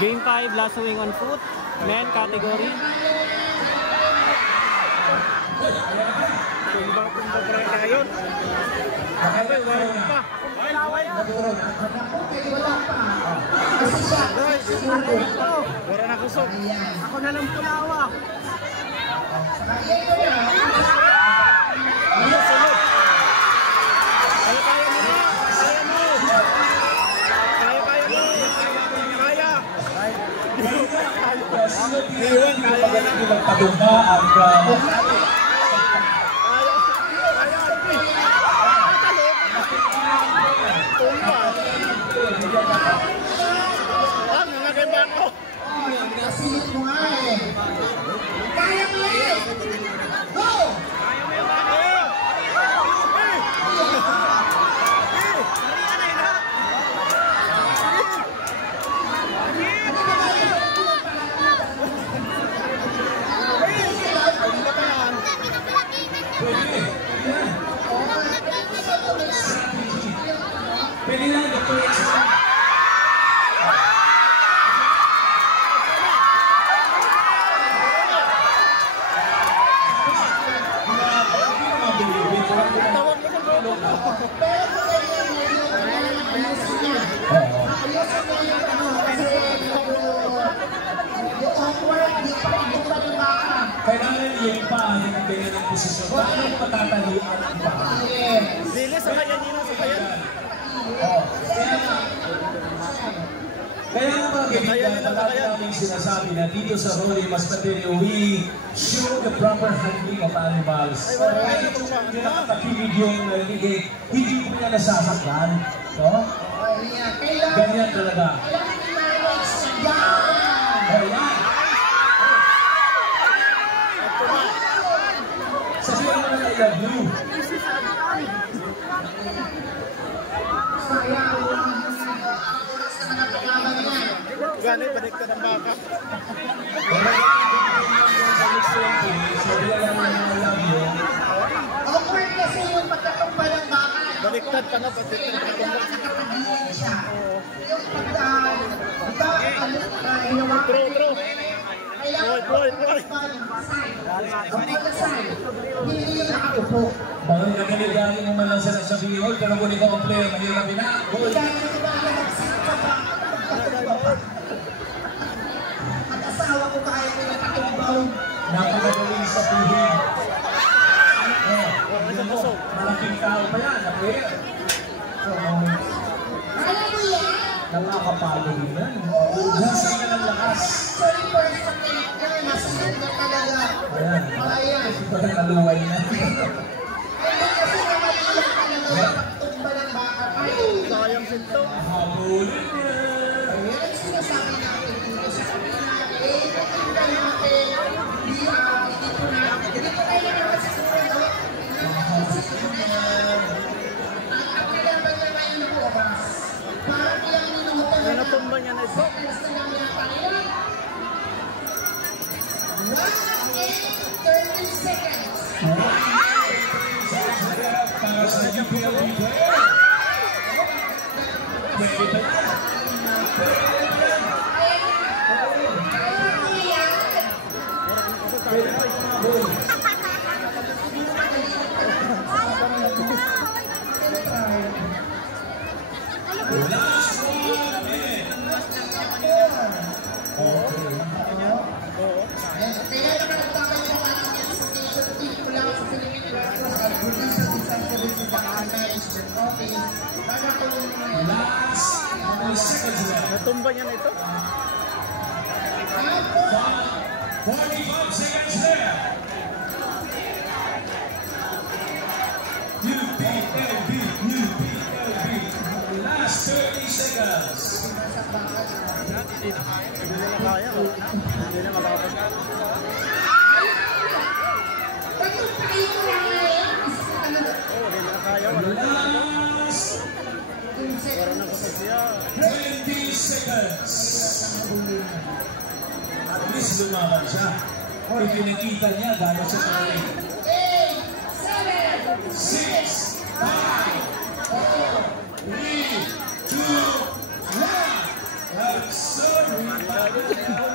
Game 5, last swing on foot. Men category. Kumba pare kayon. Ay, wala pa. Wala na kusog. Ako na lang pulawa. Iwan magaling yung magpatumba ang Nasilip mo nga eh. Kaya mo eh. Go! Pwede lang ito. Kailangan yung paa na ganyan ang posisyon. Paano mo matatalian ang paa? Dili sa kaya nino sa kaya. Kaya nga mga kaibigan, palagi namin sinasabi na dito sa Holy Mascaterio, we show the proper handling of animals. Kaya kung nakakakibig yung ligay, hindi mo niya nasasaktan. No? Ganyan talaga. Ayan. Sabihan mo na I love you. Gani, balik ka ng baka. Awkward kasi yung pagkatumba ng baka. Baliktad pa na, pati ito. Yung hinawakan. True. Boy. Hindi yung nakaupo. Bakit nagkaligarin mo man lang sa Bihol, pero kung ikaw ang player, mahirapin na. Boy. At asawa ko kaya ko na patumbaw. Napakagaling sa tuhig. Malaking tao pa yan, na player. Kaya mo yan? Nakakapalo din yan. Husay ka ng lakas. Sorry for sa connector, nasunod na talaga. Ayan. Ito na naluway na. Kaya kasi namalilang talaga yung pagtumba ng baka. Sayang sinto. Habulin niya. Ayan, sinasabi natin dito sa kanila. Natinda natin. Hindi ko kailangan kasi sumunod. Ang kailangan niya ngayon na bukas. Parang ilang minuto na Natumba niya na ito. seconds na lang yata yun. 1 and 30 seconds. Para sa UPLB player. Pwede ba yan? Pwede ba yung mga boy? Last 1 minute. Kaya naman nagtatay ng ating exhibition team mula sa Philippine Red Cross at Buddhist Disaster sa Baka Management Office. Nagkakaroon mo ngayon. Last 2 seconds left. Natumba niya na ito. 45 seconds left. UPLB. Last 30 seconds. Hindi na kaya. Hindi na makakapag. Pag-tayo mo lang ngayon. Hindi na kaya. Last 20 seconds. At least lumaban siya. Ipinakita niya gaya sa kanya. 6, 5, 4, 3, 2, 1. Sorry.